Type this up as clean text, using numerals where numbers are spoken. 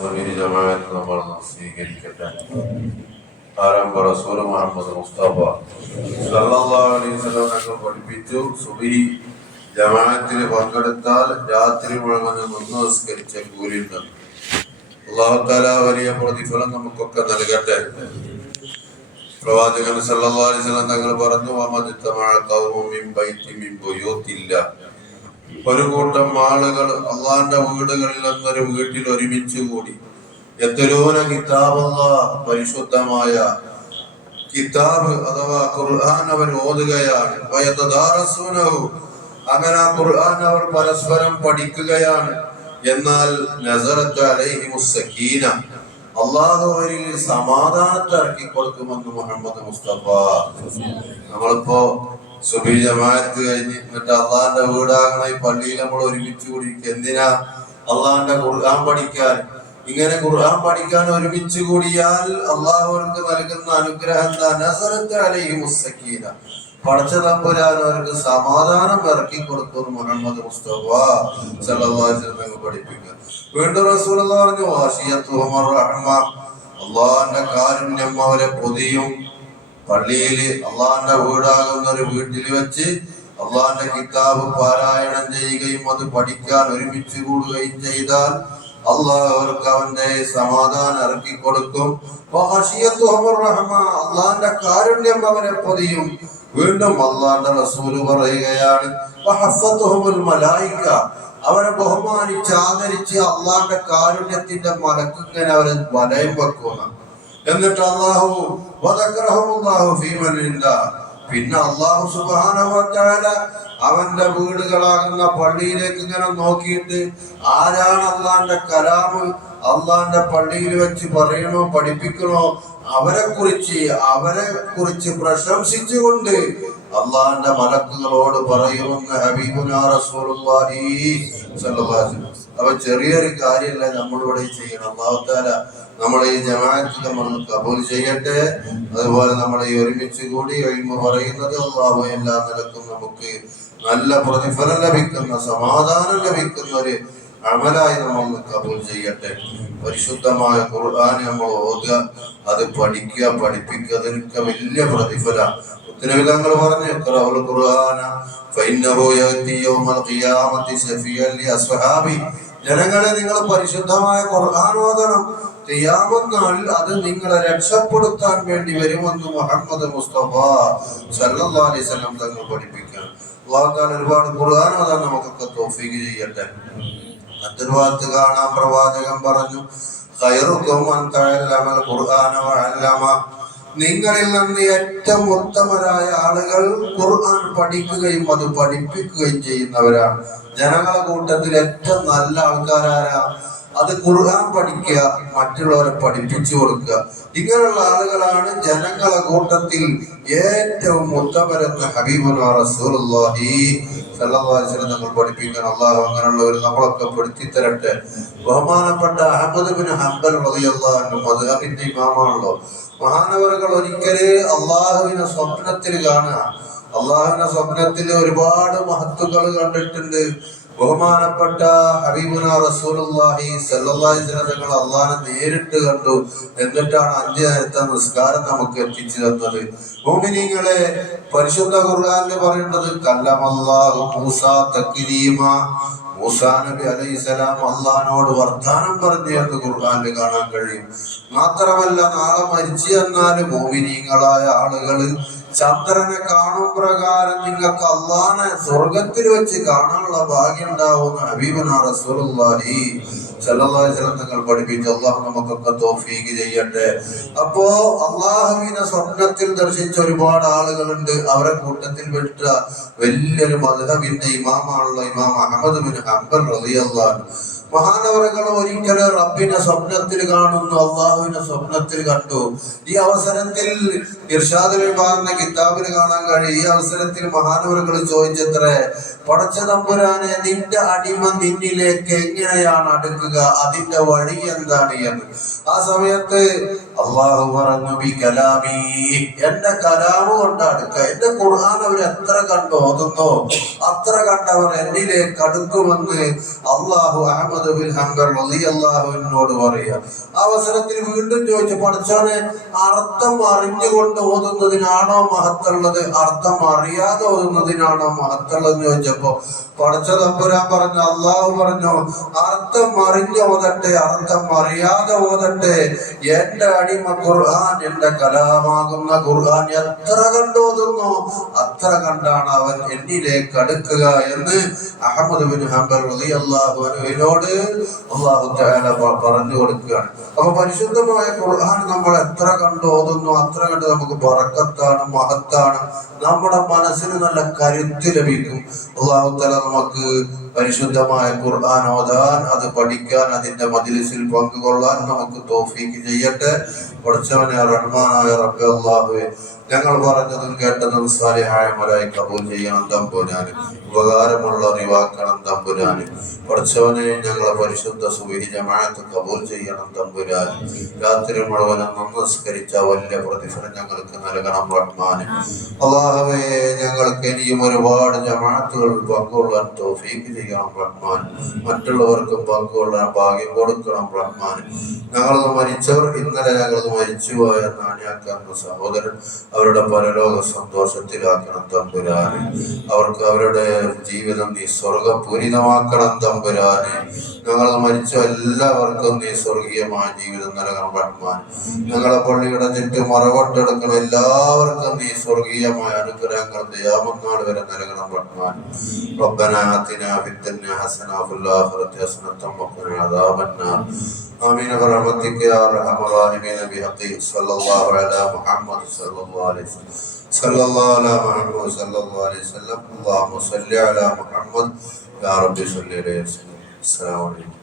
ജമാഅത്ത് നമ്മൾ സ്വീകരിക്കട്ടെ. ആരംഭ റസൂൽ മുഹമ്മദ് മുസ്തഫ സല്ലല്ലാഹു അലൈഹി വസല്ലം തങ്ങൾ പഠിപ്പിച്ചു, സുബ്ഹി ജമാഅത്തിൽ പങ്കെടുത്താൽ രാത്രി മുഴുവൻ നിന്ന് നിസ്കരിച്ച കൂലി ഉണ്ട്. അല്ലാഹു തആല വലിയ പ്രതിഫലം നമുക്കൊക്കെ നൽകട്ടെ. പ്രവാചകൻ സല്ലല്ലാഹു അലൈഹി വസല്ലം തങ്ങൾ പറഞ്ഞു, വമദ്തമഅ ഖൗമുൻ മിൻ ബൈത്തി മിൻ ബുയൂത്തില്ല, ഒരു കൂട്ടം ആളുകൾ അള്ളാന്റെ വീടുകളിൽ നിന്നൊരു വീട്ടിൽ ഒരുമിച്ച് കൂടി, യത്ലൂന കിതാബല്ലാഹ്, പരിശുദ്ധമായ കിതാബ് അഥവാ ഖുർആൻ അവർ ഓതുകയാണ്, വയതദാറസൂനഹു, അങ്ങനെ ആ ഖുർആൻ അവർ പരസ്പരം പഠിക്കുകയാണ്. എന്നാൽ നസറത്ത് അലൈഹിമുസ് സക്കീന, അള്ളാഹു അവരിൽ സമാധാനത്തെ ഇറക്കി കൊടുക്കുമെന്ന് മുഹമ്മദ് മുസ്തഫ. നമ്മളിപ്പോ സുബഹി ജമാഅത്ത് കഴിഞ്ഞ് എന്നിട്ട് അള്ളാന്റെ വീടാകണ ഈ പള്ളിയിൽ നമ്മൾ ഒരുമിച്ച് കൂടി എന്തിനാ? അള്ളാന്റെ ഖുർആൻ പഠിക്കാൻ. ഇങ്ങനെ ഖുർആൻ പഠിക്കാൻ ഒരുമിച്ച് കൂടിയാൽ അള്ളാഹു അവർക്ക് നൽകുന്ന അനുഗ്രഹം എന്താ? നസറത്ത് അലൈഹിമുസ് സക്കീന, പടച്ച തമ്പുരാൻ അവർക്ക് സമാധാനം ഇറക്കി കൊടുക്കും മുഹമ്മദ് മുസ്തഫ സല്ലല്ലാഹു അലൈഹി വസല്ലം പഠിപ്പിക്കുക. വീണ്ടും റസൂലുള്ളാഹി പറഞ്ഞു, വാശിയത്തുഹുർ റഹ്മ, അള്ളാന്റെ കാരുണ്യം അവരെ പൊതിയും. പള്ളിയിൽ അള്ളാന്റെ വീടാകുന്ന ഒരു വീട്ടിൽ വെച്ച് അള്ളാന്റെ കിതാബ് പാരായണം ചെയ്യുകയും അത് പഠിക്കാൻ ഒരുമിച്ച് കൂടുകയും ചെയ്താൽ അള്ളാഹു അവർക്ക് അവന്റെ സമാധാനം ഇറക്കി കൊടുക്കും. അള്ളാന്റെ കാരുണ്യം അവരെ പൊതിയും. വീണ്ടും അള്ളാന്റെ റസൂല് പറയുകയാണ്, അവരെ ബഹുമാനിച്ച് ആദരിച്ച് അള്ളാന്റെ കാരുണ്യത്തിന്റെ മലക്കിങ്ങനെ അവരെ വലയം വെക്കുന്ന. എന്നിട്ട് അള്ളാഹു പിന്നെ അള്ളാഹു സുബ്ഹാനഹു വ തആല അവന്റെ വീടുകളാകുന്ന പള്ളിയിലേക്ക് ഇങ്ങനെ നോക്കിയിട്ട് ആരാണ് അള്ളാന്റെ കലാമ് അള്ളാന്റെ പള്ളിയിൽ വെച്ച് പറയണോ പഠിപ്പിക്കണോ അവരെ കുറിച്ച് പ്രശംസിച്ചുകൊണ്ട് അള്ളാന്റെ മലക്കുകളോട് പറയുമെന്ന് ഹബീബുനാ റസൂലുള്ളാഹി സ്വല്ലല്ലാഹു അലൈഹി വസല്ലം. അപ്പൊ ചെറിയൊരു കാര്യമല്ല നമ്മളിവിടെ ചെയ്യണം. അല്ലാഹു തആല നമ്മളെ ഈ ജമാഅത്ത് നമ്മൾ കബൂൽ ചെയ്യട്ടെ. അതുപോലെ നമ്മളെ ഈ ഒരുമിച്ച് കൂടി ഇൽമു പറയുന്നത് അല്ലാഹു എല്ലാ നിലക്കും നമുക്ക് നല്ല പ്രതിഫലം ലഭിക്കുന്ന, സമാധാനം ലഭിക്കുന്ന ഒരു അമലായി നമ്മൾ കബൂൽ ചെയ്യട്ടെ. പരിശുദ്ധമായ ഖുർആൻ നമ്മൾ ഓതുക, അത് പഠിക്കുക, പഠിപ്പിക്കുക, അതിനൊക്കെ വലിയ പ്രതിഫലം. ഉത്തരവിധങ്ങൾ പറഞ്ഞു, ഖുർആന ഫഇന്നഹു യഅതി യൗമൽ ഖിയാമത്തി ശഫീഅൻ ലി അസ്ഹാബി, ജനങ്ങളെ നിങ്ങൾ പരിശുദ്ധമായ ഖുർആൻ ഓതണം. ഖിയാമത്ത് നാളിൽ അത് നിങ്ങളെ രക്ഷപ്പെടുത്താൻ വേണ്ടി വരുമെന്ന് മുഹമ്മദ് മുസ്തഫ സല്ലല്ലാഹു അലൈഹി വസല്ലം തങ്ങൾ പഠിപ്പിക്കുകയാണ്. അല്ലാഹു തആല ഒരുപാട് ഖുർആൻ ഓതാൻ നമുക്കൊക്കെ തൗഫീഖ് ചെയ്യട്ടെ. മറ്റൊരു വാക്ക് കാണാൻ പ്രവാചകൻ പറഞ്ഞു, ഖൈറുക്കും മൻ തഅല്ലമൽ ഖുർആന വഅല്ലമ, നിങ്ങളിൽ നിന്ന് ഏറ്റവും ഉത്തമരായ ആളുകൾ ഖുർആൻ പഠിക്കുകയും അത് പഠിപ്പിക്കുകയും ചെയ്യുന്നവരാണ്. ജനങ്ങളുടെ കൂട്ടത്തിൽ ഏറ്റവും നല്ല ആൾക്കാരാരാ? അത് ഖുർആൻ പഠിക്കുക, മറ്റുള്ളവരെ പഠിപ്പിച്ചു കൊടുക്കുക. ഇങ്ങനെയുള്ള ആളുകളാണ് ജനങ്ങളുടെ കൂട്ടത്തിൽ ഏറ്റവും ഉത്തമരെന്ന് ഹബീബുനാ റസൂലുള്ളാഹി സല്ലല്ലാഹു അലൈഹി വസല്ലം നമ്മൾ പഠിപ്പിക്കണം. അല്ലാഹു അങ്ങനെയുള്ളവർ നമ്മളൊക്കെ പെടുത്തി തരട്ടെ. ബഹുമാനപ്പെട്ട അഹ്മദ് ബിൻ ഹംബൽ റളിയല്ലാഹു അൻഹു മദ്ഹബിന്റെ ഇമാമാണല്ലോ. മഹാനവറുകൾ ഒരിക്കല് അള്ളാഹുവിനെ സ്വപ്നത്തിൽ കാണുക. അള്ളാഹുവിനെ സ്വപ്നത്തിൽ ഒരുപാട് മഹത്തുക്കൾ കണ്ടിട്ടുണ്ട്. ബഹുമാനപ്പെട്ട ഹബീബുനാ റസൂലുള്ളാഹി സല്ലല്ലാഹു അലൈഹി വസല്ലം തങ്ങൾ അള്ളാഹനെ നേരിട്ട് കണ്ടു. എന്നിട്ടാണ് 5 നേരത്തെ നിസ്കാരം നമുക്ക് എത്തിച്ചു തന്നത്. മുഅ്മിനീങ്ങളെ, പരിശുദ്ധ ഖുർആനിൽ പറയുന്നത് കല്ലമല്ലാഹു മൂസാ തക്ലീമ, മൂസാ നബി അലൈഹിസ്സലാം അള്ളാഹിനോട് വർത്താനം പറഞ്ഞു എന്ന് ഖുർആനിൽ കാണാൻ കഴിയും. മാത്രമല്ല, നാളെ മരിച്ചു എന്നാല് മുഅ്മിനീങ്ങളായ ആളുകൾ ചന്ദ്രനെ കാണും പ്രകാരം നിങ്ങൾക്ക് അള്ളാഹനെ സ്വർഗത്തിൽ വെച്ച് കാണാനുള്ള ഭാഗ്യം ഉണ്ടാവുന്ന ഹബീബുനാ റസൂലുള്ളാഹി സല്ലല്ലാഹു അലൈഹി വസല്ലം തങ്ങൾ പഠിപ്പിച്ചു. അള്ളാഹു നമുക്കൊക്കെ തൗഫീഖ് ചെയ്യട്ടെ. അപ്പോ അള്ളാഹുവിനെ സ്വപ്നത്തിൽ ദർശിച്ച ഒരുപാട് ആളുകളുണ്ട്. അവരെ കൂട്ടത്തിൽ പെട്ട വലിയൊരു മദ്ഹബിന്റെ ഇമാമാണല്ലോ ഇമാം അഹ്മദ് ബിൻ ഹംബൽ റളിയല്ലാഹു അൻഹു. മഹാനവറുകൾ ഒരിക്കലും റബ്ബിനെ സ്വപ്നത്തിൽ കാണുന്നു, അള്ളാഹുവിനെ സ്വപ്നത്തിൽ കണ്ടു. ഈ അവസരത്തിൽ ഇർഷാദുൽ ഇബാദിന്റെ കിതാബിൽ കാണാൻ കഴിയും. ഈ അവസരത്തിൽ മഹാനവറുകൾ ചോദിച്ചത്രേ, പടച്ച തമ്പുരാനെ, നിന്റെ അടിമ നിന്നിലേക്ക് എങ്ങനെയാണ് അടുക്കുക, അതിന്റെ വഴി എന്താണ് എന്ന്. ആ സമയത്ത് അള്ളാഹു പറഞ്ഞു, ബി കലാമി, എന്റെ കലാമ് കൊണ്ട് അടുക്കുക. എന്റെ ഖുർആൻ അവർ എത്ര കണ്ടു ഓതുന്നോ അത്ര കണ്ടവർ എന്നിലേക്ക് അടുക്കുമെന്ന് അള്ളാഹു അഹ്മദ് അഹ്മദ് ബിൻ ഹംബൽ റളിയല്ലാഹു അൻഹുവോട് പറയുക. അവസരത്തിൽ വീണ്ടും ചോദിച്ചു, പഠിച്ചോനെ അർത്ഥം അറിഞ്ഞുകൊണ്ട് ഓതുന്നതിനാണോ മഹത്തുള്ളത്, അർത്ഥം അറിയാതെ ഓതുന്നതിനാണോ മഹത്തുള്ളത് എന്ന് ചോദിച്ചപ്പോ പഠിച്ച തമ്പുരാൻ പറഞ്ഞു, അള്ളാഹു പറഞ്ഞു, അർത്ഥം അറിഞ്ഞ് ഓതട്ടെ, അർത്ഥം അറിയാതെ ഓതട്ടെ. എന്റെ അടിമ ഖുർആൻ, എന്റെ കലാമാകുന്ന ഖുർആൻ എത്ര കണ്ടോതുന്നു അത്ര കണ്ടാണ് അവൻ എന്നിലേക്ക് അടുക്കുക എന്ന് അഹ്മദ് ബിൻ ഹംബൽ റളിയല്ലാഹു അൻഹുവിനോട് അല്ലാഹു തആല പറഞ്ഞു കൊടുക്കുകയാണ്. അപ്പൊ പരിശുദ്ധമായ ഖുർആൻ നമ്മൾ എത്ര കണ്ട് ഓതുന്നു അത്ര കണ്ട് നമുക്ക് ബറക്കത്താണ്, മഹത്താണ്. നമ്മുടെ മനസ്സിന് നല്ല കരുത്ത് ലഭിക്കും. അല്ലാഹു തആല നമുക്ക് പരിശുദ്ധമായ ഖുർആൻ ഓതാൻ, അത് പഠിക്കാൻ, അതിന്റെ മജ്ലിസിൽ പങ്കുകൊള്ളാൻ നമുക്ക് തൗഫീഖ് ചെയ്യട്ടെ. പഠിച്ചവനെ റഹ്മാനായ റബ്ബേ അല്ലാഹുവേ, ഞങ്ങൾ പറഞ്ഞതും കേട്ടതും സാലിഹായ അമലായി കബൂൽ ചെയ്യണം തമ്പുരാന്. ഉപകാരമുള്ള അറിവാക്കണം തമ്പുരാന്. പഠിച്ചവനെ ഞങ്ങളെ പരിശുദ്ധ സുബ്ഹി ജമാഅത്ത് കബൂൽ ചെയ്യണം തമ്പുരാന്. രാത്രി മുഴുവനും നമസ്കരിച്ച വലിയ പ്രതിഫലം ഞങ്ങൾക്ക് നൽകണം റഹ്മാന്. അല്ലാഹുവേ, ഞങ്ങൾക്ക് ഇനിയും ഒരുപാട് ജമാഅത്തുകൾ പങ്കുകൊള്ളാൻ തൗഫീഖ് ചെയ്യണം റഹ്മാൻ. മറ്റുള്ളവർക്കും പങ്കുകൊള്ളാൻ ഭാഗ്യം കൊടുക്കണം റഹ്മാൻ. ഞങ്ങളത് മരിച്ചവർ, ഇന്നലെ ഞങ്ങളത് മരിച്ചുപോയ നാണ്യാക്കാരന്റെ സഹോദരൻ, അവരുടെ പരലോക സന്തോഷത്തിലാക്കണം തമ്പുരാന്. അവർക്ക് അവരുടെ ജീവിതം നീ സ്വർഗപൂരിതമാക്കണം തമ്പുരാന്. ഞങ്ങൾ മരിച്ച എല്ലാവർക്കും നീ സ്വർഗീയമായ ജീവിതം നൽകണം റഹ്മാൻ. ഞങ്ങളെ പള്ളിയുടെ ചുറ്റും മറവട്ടെടുക്കണം എല്ലാവർക്കും നീ സ്വർഗീയമായ അനുഗ്രഹങ്ങൾ ഖിയാമത്ത് വരെ നൽകണം റഹ്മാൻ. റബ്ബനാ ആതിനാ ഫിദ്ദുനിയ ഹസന വഫിൽ ആഖിറതി ഹസനത വഖിനാ അദാബന്നാർ. آمين برحمتك يا أرحم الراحمين بحق صلى الله على محمد صلى الله عليه وسلم صلى الله على محمد صلى الله عليه وسلم. اللهم صل على محمد يا رب صل عليه وسلم. السلام عليكم.